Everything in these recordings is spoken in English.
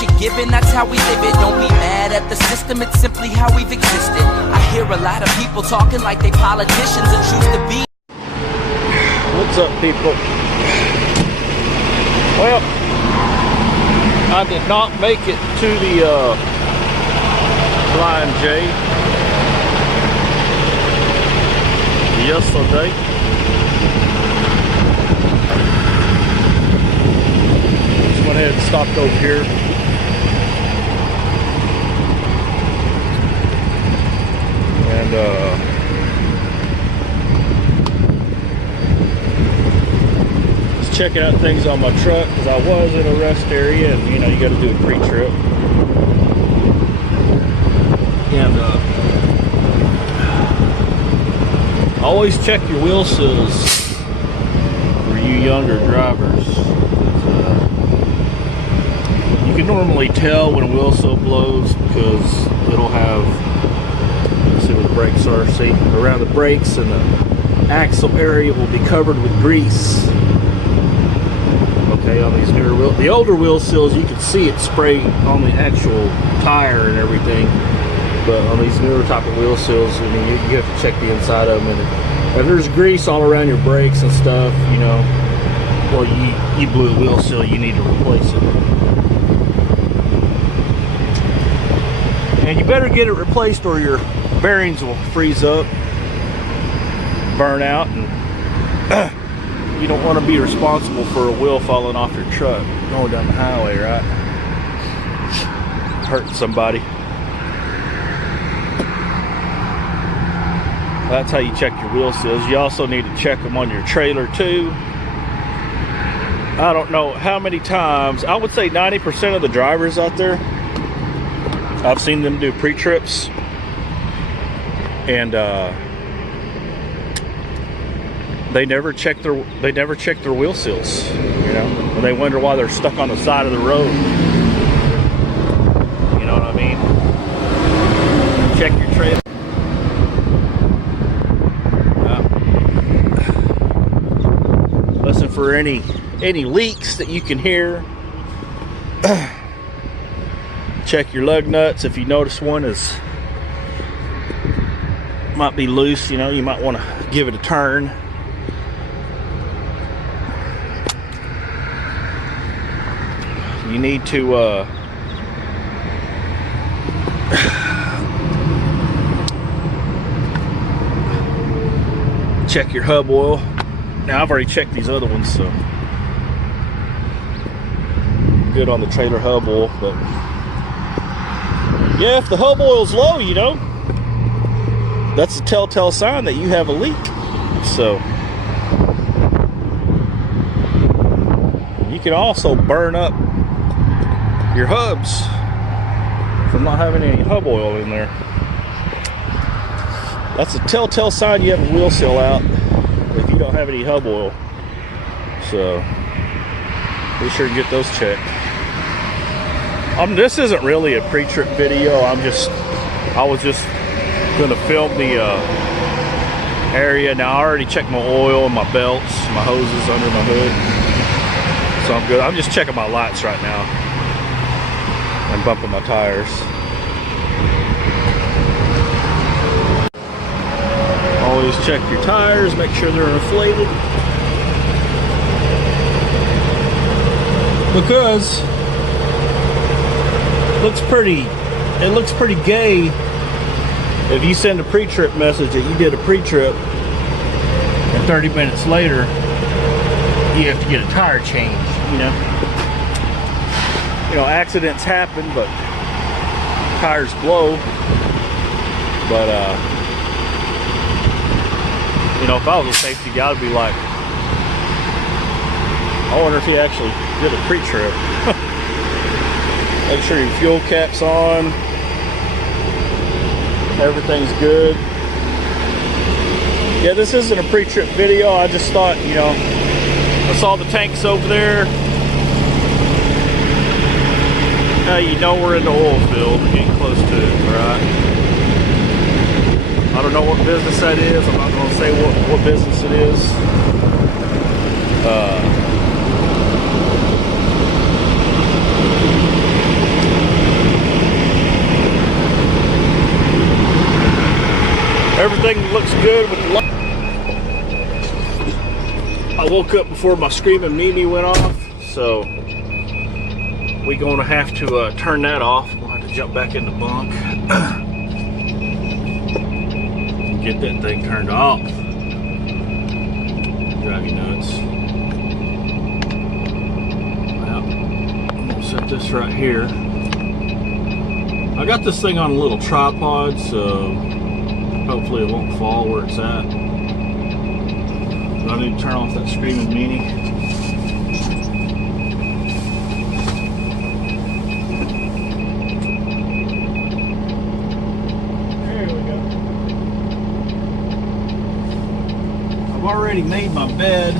what you're given, that's how we live it. Don't be mad at the system, it's simply how we've existed. I hear a lot of people talking like they politicians and choose to be. What's up, people? Well, I did not make it to the Flying J yesterday. Just went ahead and stopped over here. And just checking out things on my truck because I was in a rest area, and you know, you got to do a pre-trip. And always check your wheel seals for you younger drivers. You can normally tell when a wheel seal blows because it'll have, let's see what the brakes are, see, around the brakes and the axle area will be covered with grease. Okay, on these newer wheel, the older wheel seals, you can see it spray on the actual tire and everything. But on these newer type of wheel seals, I mean, you have to check the inside of them. And if there's grease all around your brakes and stuff, you know, well, you blew a wheel seal, you need to replace it. And you better get it replaced or your bearings will freeze up, burn out, and you don't want to be responsible for a wheel falling off your truck going down the highway, right? Hurting somebody. That's how you check your wheel seals. You also need to check them on your trailer too. I don't know how many times, I would say 90% of the drivers out there, I've seen them do pre-trips, and they never check their wheel seals, you know, and they wonder why they're stuck on the side of the road. You know what I mean? Check your trailer. Listen for any leaks that you can hear. Check your lug nuts. If you notice one might be loose, you know, you might want to give it a turn. You need to check your hub oil. Now, I've already checked these other ones, so good on the trailer hub oil. But yeah, if the hub oil's low, you know, that's a telltale sign that you have a leak. So you can also burn up your hubs from not having any hub oil in there. That's a telltale sign you have a wheel seal out if you don't have any hub oil. So be sure to get those checked. This isn't really a pre-trip video. I was just gonna film the area. Now I already checked my oil and my belts, my hoses under my hood, so I'm good. I'm just checking my lights right now and bumping my tires. Always check your tires, make sure they're inflated, because it looks pretty gay if you send a pre-trip message that you did a pre-trip and 30 minutes later you have to get a tire change. You know, accidents happen, but tires blow. But you know, if I was a safety guy, I'd be like, I wonder if he actually did a pre-trip. Make sure your fuel cap's on, everything's good. Yeah, this isn't a pre-trip video. I just thought, you know, I saw the tanks over there. You know we're in the oil field, we're getting close to it, right? I don't know what business that is. I'm not going to say what business it is. Everything looks good with the light. I woke up before my screaming Mimi went off, so we're gonna have to turn that off. We'll have to jump back in the bunk and get that thing turned off. Drive you nuts. Well, I'm gonna set this right here. I got this thing on a little tripod, so hopefully it won't fall where it's at. But I need to turn off that screaming meanie. There we go. I've already made my bed.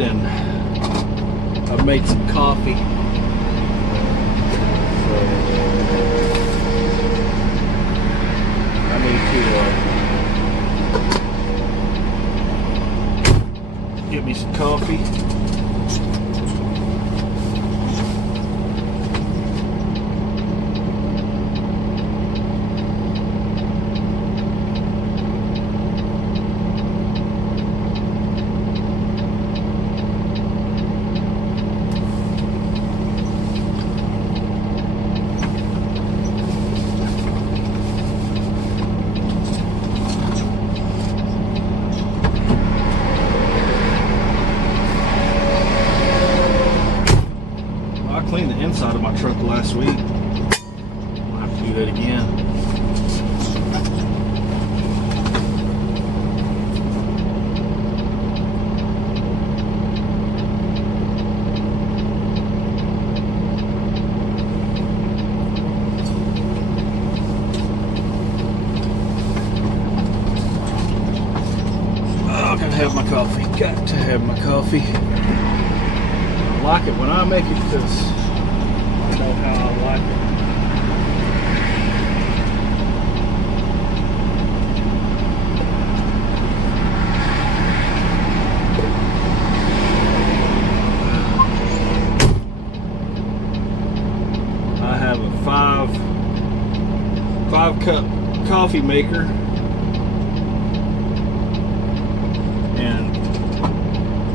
And I've made some coffee. So I need to get me some coffee. Cleaned the inside of my truck last week. I'll have to do that again. Oh, gotta have my coffee. Got to have my coffee. I like it when I make it because I know how I like it. I have a five cup coffee maker, and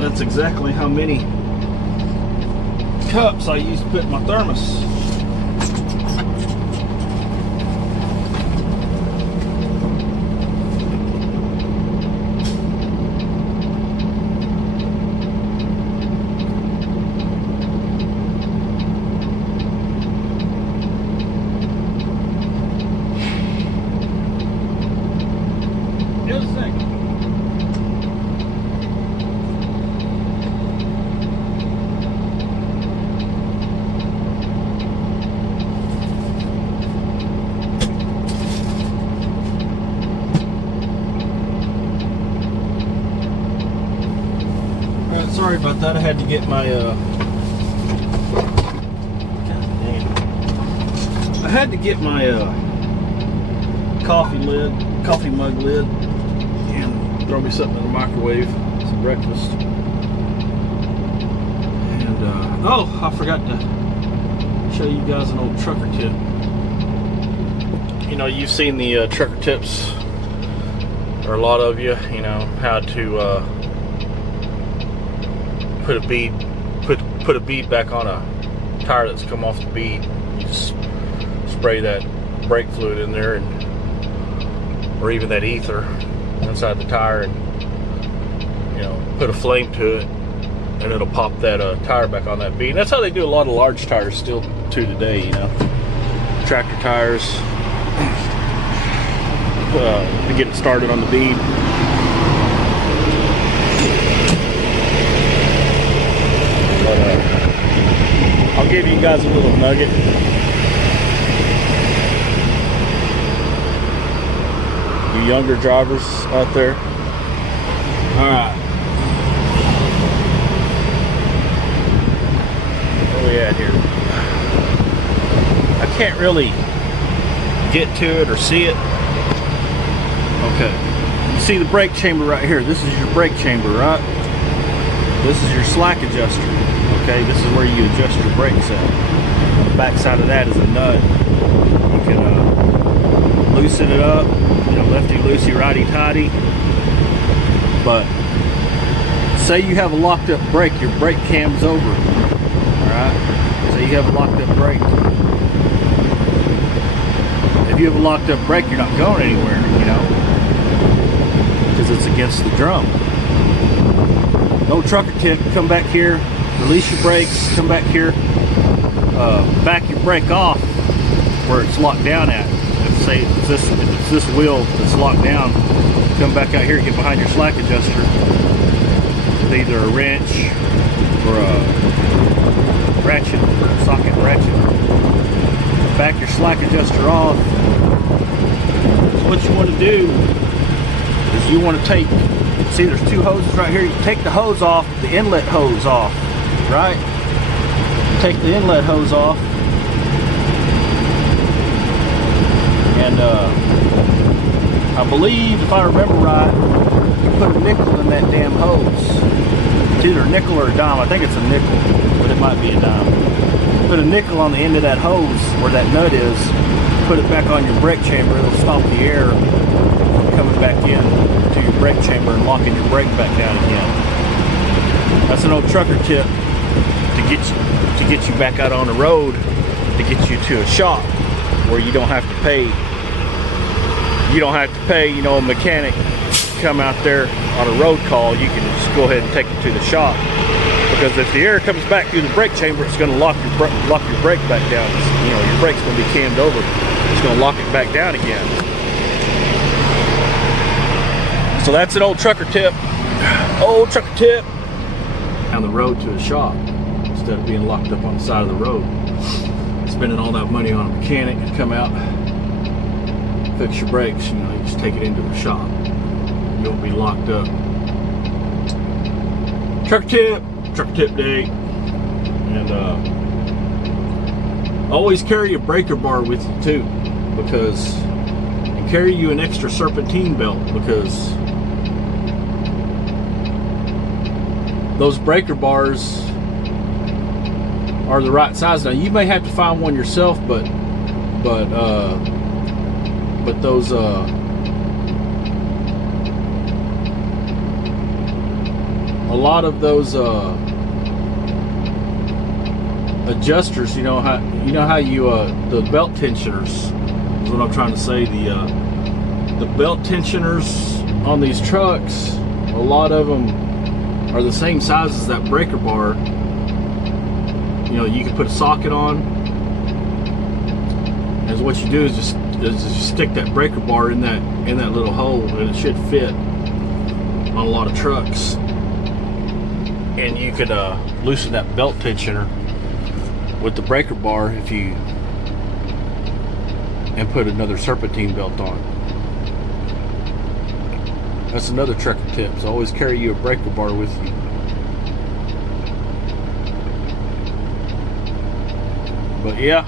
that's exactly how many cups I used to put in my thermos. Just a second. Sorry about that. I had to get my coffee mug lid, and throw me something in the microwave, some breakfast. And oh, I forgot to show you guys an old trucker tip. You know, you've seen the trucker tips, or a lot of you know how to put a bead back on a tire that's come off the bead. You just spray that brake fluid in there, or even that ether inside the tire, and you know, put a flame to it, and it'll pop that tire back on that bead. And that's how they do a lot of large tires still to today. You know, tractor tires to get it started on the bead. I'll give you guys a little nugget. You younger drivers out there. Alright. Where we at here? I can't really get to it or see it. Okay. You see the brake chamber right here. This is your brake chamber, right? This is your slack adjuster. Okay, this is where you adjust your brakes at. On the back side of that is a nut. You can loosen it up, you know, lefty loosey, righty tighty. But say you have a locked up brake, your brake cam's over. Alright? Say you have a locked up brake. If you have a locked up brake, you're not going anywhere, you know, because it's against the drum. No trucker tip, come back here, release your brakes, come back here, back your brake off where it's locked down at. If say if it's this wheel that's locked down, come back out here, get behind your slack adjuster with either a wrench or a ratchet, socket ratchet. Back your slack adjuster off. So what you want to do is you want to take, see there's two hoses right here, you take the hose off, the inlet hose off, right? You take the inlet hose off, and I believe, if I remember right, you put a nickel in that damn hose. It's either a nickel or a dime. I think it's a nickel, but it might be a dime. Put a nickel on the end of that hose where that nut is, put it back on your brake chamber, it'll stop the air coming back in to your brake chamber and locking your brake back down again. That's an old trucker tip to get you back out on the road, to get you to a shop where you don't have to pay. You don't have to pay, you know, a mechanic come out there on a road call. You can just go ahead and take it to the shop. Because if the air comes back through the brake chamber, it's going to lock your brake back down. You know, your brake's going to be cammed over. It's going to lock it back down again. So that's an old trucker tip. Old trucker tip. Down the road to a shop instead of being locked up on the side of the road. Spending all that money on a mechanic to come out, fix your brakes. You know, you just take it into the shop. You won't be locked up. Trucker tip day. And always carry a breaker bar with you too, because, and carry you an extra serpentine belt, because those breaker bars are the right size. Now you may have to find one yourself, but those a lot of those adjusters, you know how you the belt tensioners is what I'm trying to say. The belt tensioners on these trucks, a lot of them are the same size as that breaker bar. You know, you can put a socket on, and what you do is just stick that breaker bar in that little hole, and it should fit on a lot of trucks. And you could loosen that belt tensioner with the breaker bar and put another serpentine belt on. That's another trucker tip. So always carry you a breaker bar with you. But yeah,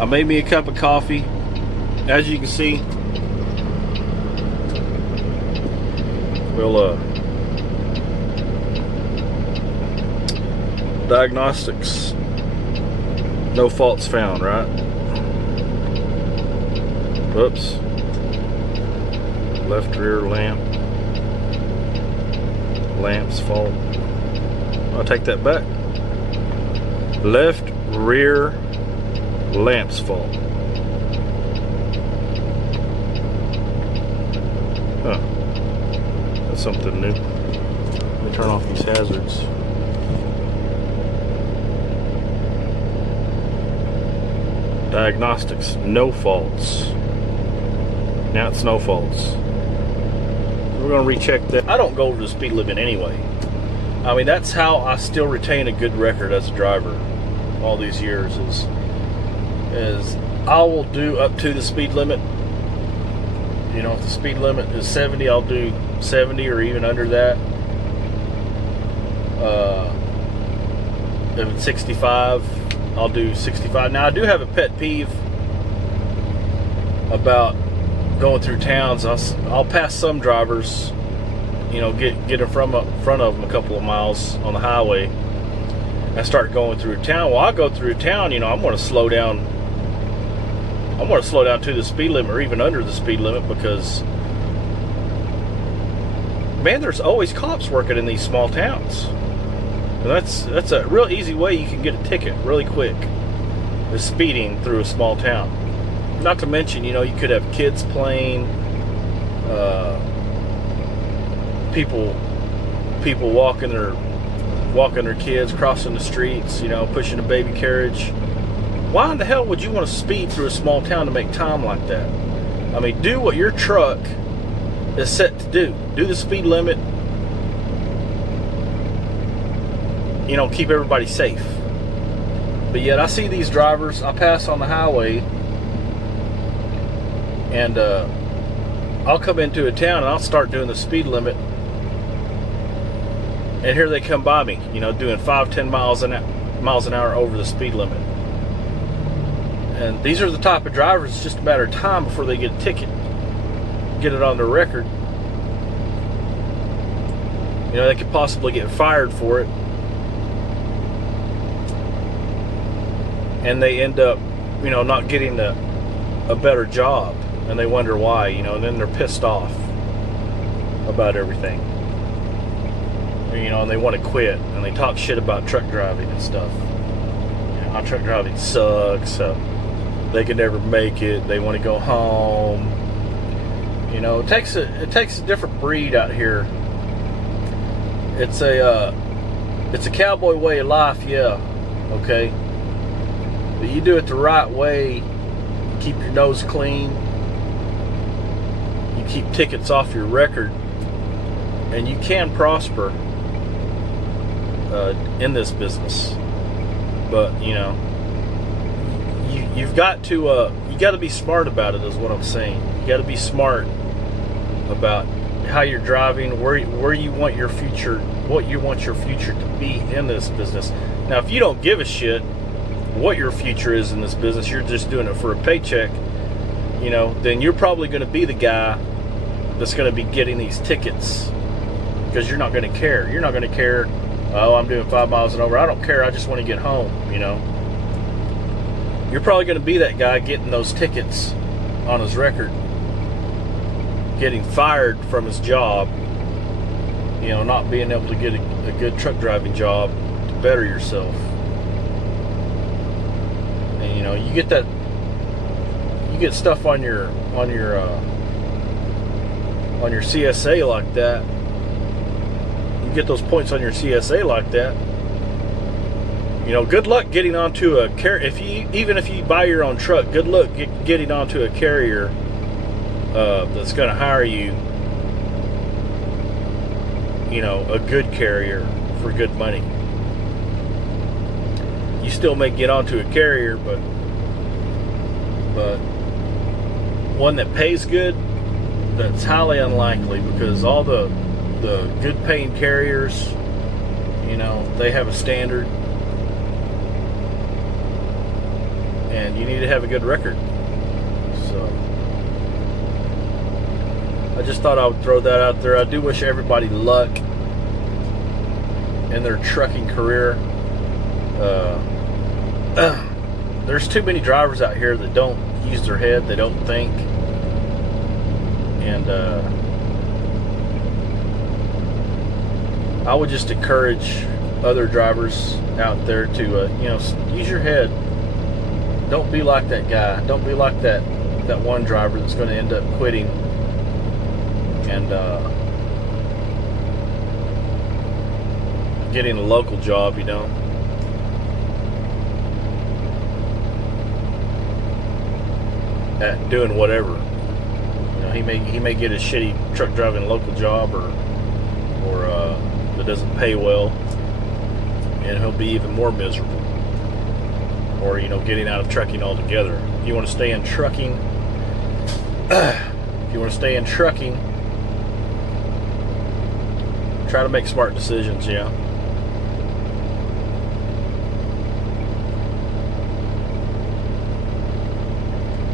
I made me a cup of coffee. As you can see, we'll diagnostics, no faults found, right? Oops. Left rear lamp's fault. I'll take that back. Left rear lamp's fault. Huh. That's something new. Let me turn off these hazards. Diagnostics, no faults. Now it's no faults. So we're going to recheck that. I don't go over the speed limit anyway. I mean, that's how I still retain a good record as a driver all these years, is I will do up to the speed limit. You know, if the speed limit is 70, I'll do 70 or even under that. If it's 65, I'll do 65. Now I do have a pet peeve about going through towns. I'll pass some drivers, you know, get in front of them a couple of miles on the highway, I start going through town. Well, I go through town, I'm going to slow down. I'm going to slow down to the speed limit or even under the speed limit because, man, there's always cops working in these small towns. And that's a real easy way you can get a ticket really quick, is speeding through a small town. Not to mention, you could have kids playing, people walking their kids, crossing the streets, pushing a baby carriage. Why in the hell would you want to speed through a small town to make time like that? I mean, do what your truck is set to do. Do the speed limit. Keep everybody safe. But yet I see these drivers, I pass on the highway, and I'll come into a town and I'll start doing the speed limit, and here they come by me, doing 5-10 miles an hour over the speed limit. And these are the type of drivers, it's just a matter of time before they get a ticket, get it on their record. They could possibly get fired for it. And they end up, not getting a better job. And they wonder why, and then they're pissed off about everything. And they want to quit. And they talk shit about truck driving and stuff. How truck driving sucks. They can never make it. They want to go home. It takes a different breed out here. It's a cowboy way of life, yeah. Okay. But you do it the right way, keep your nose clean, you keep tickets off your record, and you can prosper in this business. But you've got to be smart about it, is what I'm saying. You got to be smart about how you're driving, where you want your future, what you want your future to be in this business. Now, if you don't give a shit what your future is in this business, you're just doing it for a paycheck, then you're probably going to be the guy that's going to be getting these tickets, because you're not going to care. You're not going to care, oh, I'm doing 5 miles and over. I don't care. I just want to get home, You're probably going to be that guy getting those tickets on his record, getting fired from his job, not being able to get a good truck driving job to better yourself. And you get stuff on your CSA like that. You get those points on your CSA like that. Good luck getting onto a carrier. Even if you buy your own truck, good luck getting onto a carrier that's going to hire you. A good carrier for good money. You still may get onto a carrier, but one that pays good, that's highly unlikely, because all the good paying carriers, they have a standard, and you need to have a good record. So I just thought I would throw that out there. I do wish everybody luck in their trucking career. There's too many drivers out here that don't use their head, they don't think, and I would just encourage other drivers out there to use your head. Don't be like that guy. Don't be like that one driver that's going to end up quitting and getting a local job, at doing whatever. He may get a shitty truck driving local job or that doesn't pay well, and he'll be even more miserable. Or getting out of trucking altogether. If you want to stay in trucking, try to make smart decisions. Yeah.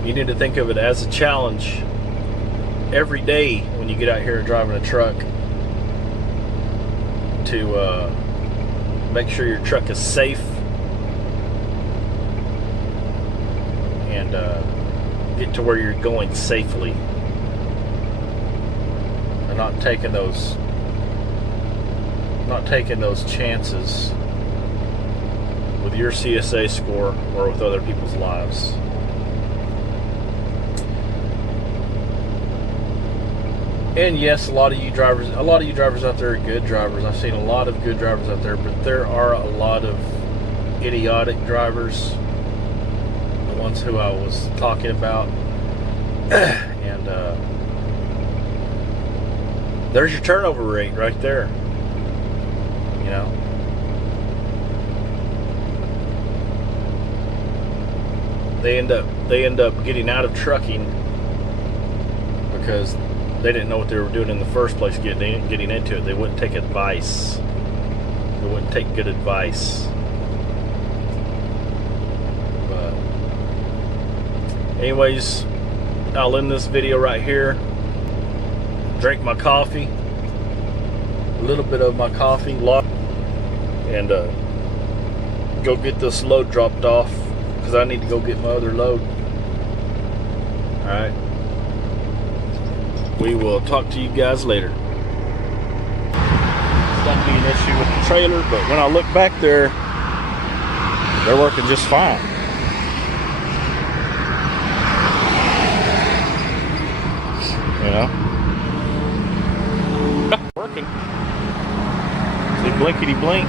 You need to think of it as a challenge every day when you get out here driving a truck to make sure your truck is safe, and get to where you're going safely, and not taking those chances with your CSA score or with other people's lives. And yes, a lot of you drivers out there are good drivers. I've seen a lot of good drivers out there, but there are a lot of idiotic drivers, the ones who I was talking about. And there's your turnover rate right there. You know, they end up getting out of trucking because they didn't know what they were doing in the first place, getting into it. They wouldn't take advice. They wouldn't take good advice. But anyways, I'll end this video right here. Drink my coffee, a little bit of my coffee, and go get this load dropped off, because I need to go get my other load. Alright. We will talk to you guys later. It's not be an issue with the trailer, but when I look back there, they're working just fine. You know? Working. See, blinkety blink.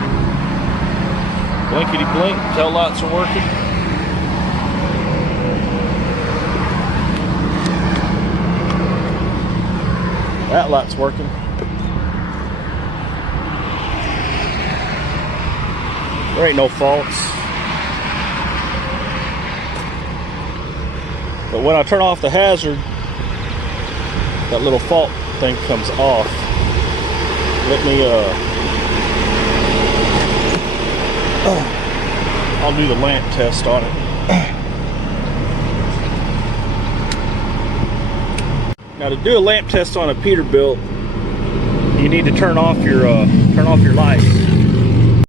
Blinkety blink. Tail lights are working. That light's working. There ain't no faults. But when I turn off the hazard, that little fault thing comes off. Let me I'll do the lamp test on it. Now, to do a lamp test on a Peterbilt, you need to turn off your lights.